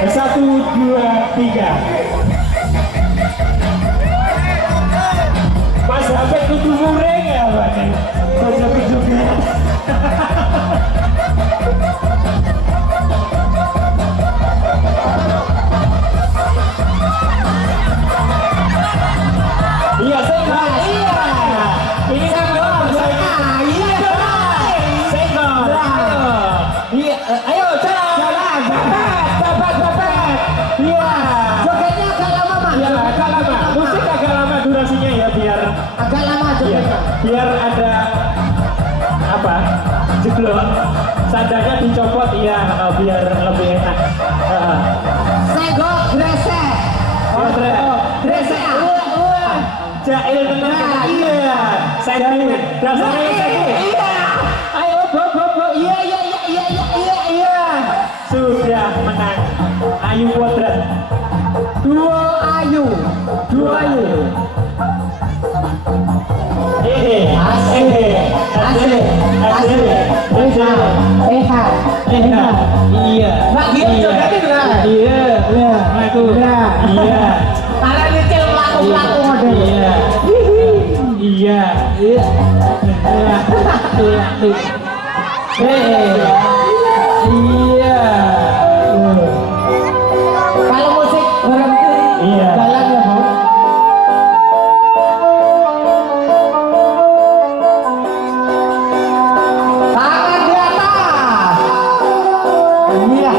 1, 2, 3. Mas Hafid kudu muring ya Pak. Kocok-kocoknya. Iya, senggol. Iya. Ini senggol. Iya. Senggol. Iya. Ayo jalan. Bapak. Iya. Jogetnya agak lama, Mas. Iya, agak lama. Musik agak lama durasinya ya biar agak lama iya, jogetnya. biar ada apa? Jeblok. Sandalnya dicopot ya, biar lebih enak. Senggol gresek. Gresek. Jail benar. Iya. Sentimen. Dasarnya sentimen. Iya. Ayo bo. Iya. Sudah menang. Ayu Kuadrat. Dua ayu. Iya. Nah, gitu jogetin lah. Iya. Laku. Iya. Para nyicil pelaku model. Iya. Iya. Kalau musik berhenti, Iya. jalan ya, Bu. Tangan di atas. Iya.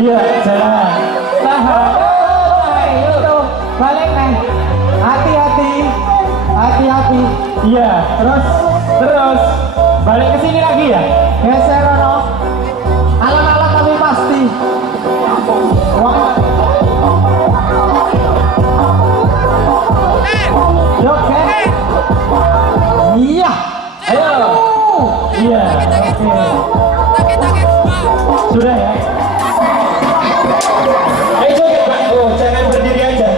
Iya, jalan. Tahan. Balik nih. Hati-hati. Iya, terus balik ke sini lagi ya. Geser Rono. Alang-alang tapi pasti. Wah. Joget. Iya. Ayo. Iya. Oke. Sudah ya. Ayo joget Pak. Oh, jangan berdiri aja.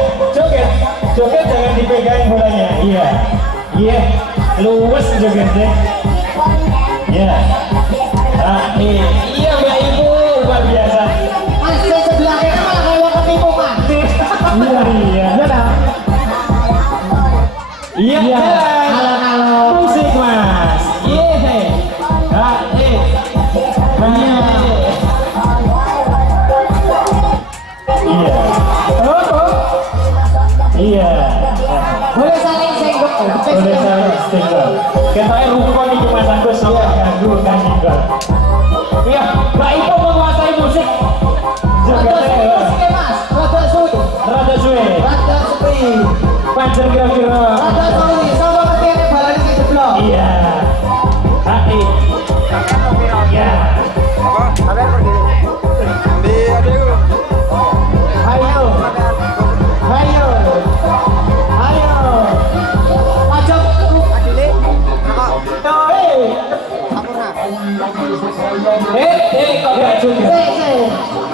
Joget jangan dipegang bolanya. Iya. Luwes jogetnya. Iya. Iya Mbak Ibu, luar biasa. Masih sebelahnya malah kayak ketipungan. Iya. Iya. Halo. Musik Mas. Iya. Iya. Iya. Boleh saling senggol. Boleh saya single. Katanya rukun itu Mas Agus sampai ganggu kan single. Iya, Mbak Ibu menguasai musik. Jogetnya Musiknya Mas, rada suwi. rada suwe. Rada suwi. Panjang kira-kira. Rada suwi. Sama ngerti balan iki jeblok. Iya. Hati. Iya. Ayo. Aja Kok gak joget?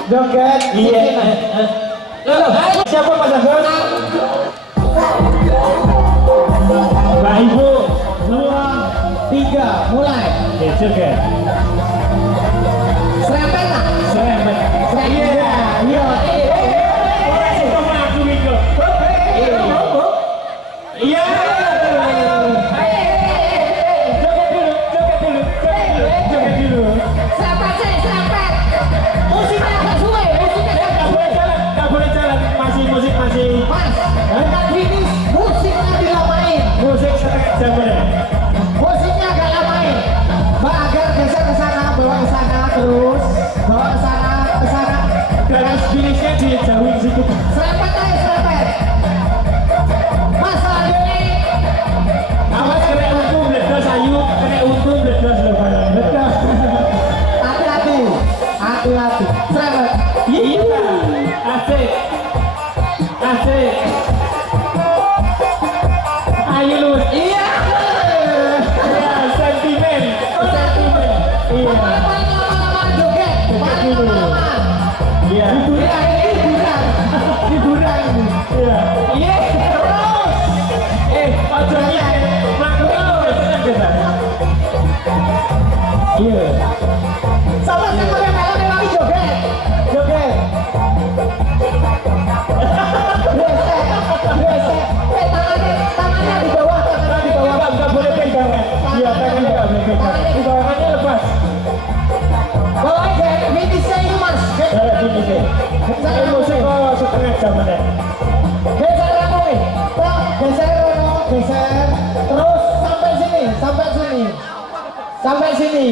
joget. Iya. Siapa Mas Agus? Mbak Ibu. 2, 3, mulai. Ya joget. Serempet tak? Serempet. Iya. Iya. Joget dulu. Serempet sih, serempet. Musiknya agak suwe, Nggak boleh jalan. Masih musik masih. Mas, bukan finish, musiknya dilamain. Musik setengah jam ya. Musiknya agak lamain. Mbak agar geser Iya. Sama sama yang melon lagi joget. Joget. Tangannya di bawah, tangannya di bawah. Enggak boleh pegangan. Iya, tangannya enggak boleh pegangan. Di bawahnya lepas. Bawahnya finishnya itu mas. Cara gini deh. Saya musik kok setengah jam deh. Geser kamu nih. Geser Rono, geser. Terus sampai sini, sampai sini. Sampai sini.